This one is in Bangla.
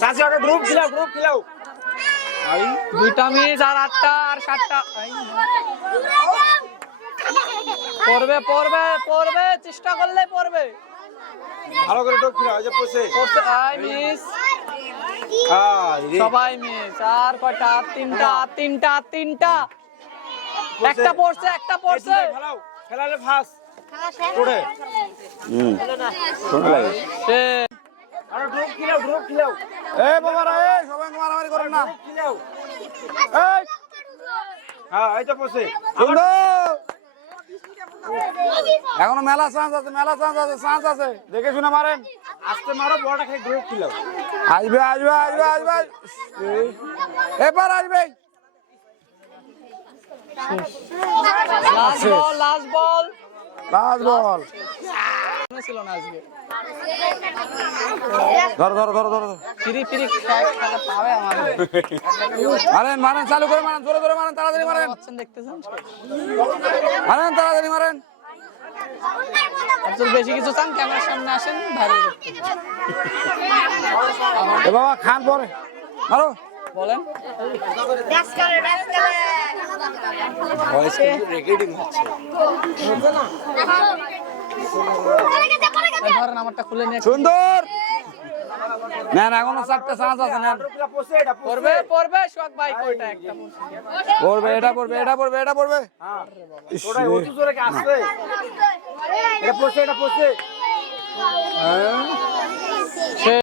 চাচি ওটা গ্রুপ খেলাও দুইটা মিস আর 8টা আর 7টা পড়বে চেষ্টা করলে পড়বে ভালো করে ডোক খেলাও যে পড়ছে মিস সবাই মিস আর কয়টা তিনটা একটা পড়ছে খেলালে ফাস্ট পড়ে আরে গ্রুপ খেলাও এই বাবারা এই সবাই মারামারি করেন না খেলাও এই হ্যাঁ এই তো পড়ছে এখনো মেলা চান্স আছে দেখে শুনে মারেন আস্তে মারো বড়টা খাই গ্রুপ খেলাও আসবে এবার আসবে লাস্ট বল ছিল না আজকে ধরো ফ্রি পাবে আমাদের মারেন চালু করে মারেন জোরে মারেন তাড়াতাড়ি মারেন দেখতেছেন মারেন তাড়াতাড়ি মারেন আপনার বেশি কিছু চান ক্যামেরার সামনে আসেন ভাইরাল করতে এ বাবা খান পরে মারো বলেন ভয়েস কিন্তু রেকর্ডিং হচ্ছে ধরেন আমারটা খুলে নিয়ে সুন্দর না এখনো 4টা চান্স আছে না পড়বে শোক ভাই কয়টা একটা পড়বে এটা পড়বে হ্যাঁ ওটাই অতি জোরে কি আসছে এটা পড়ছে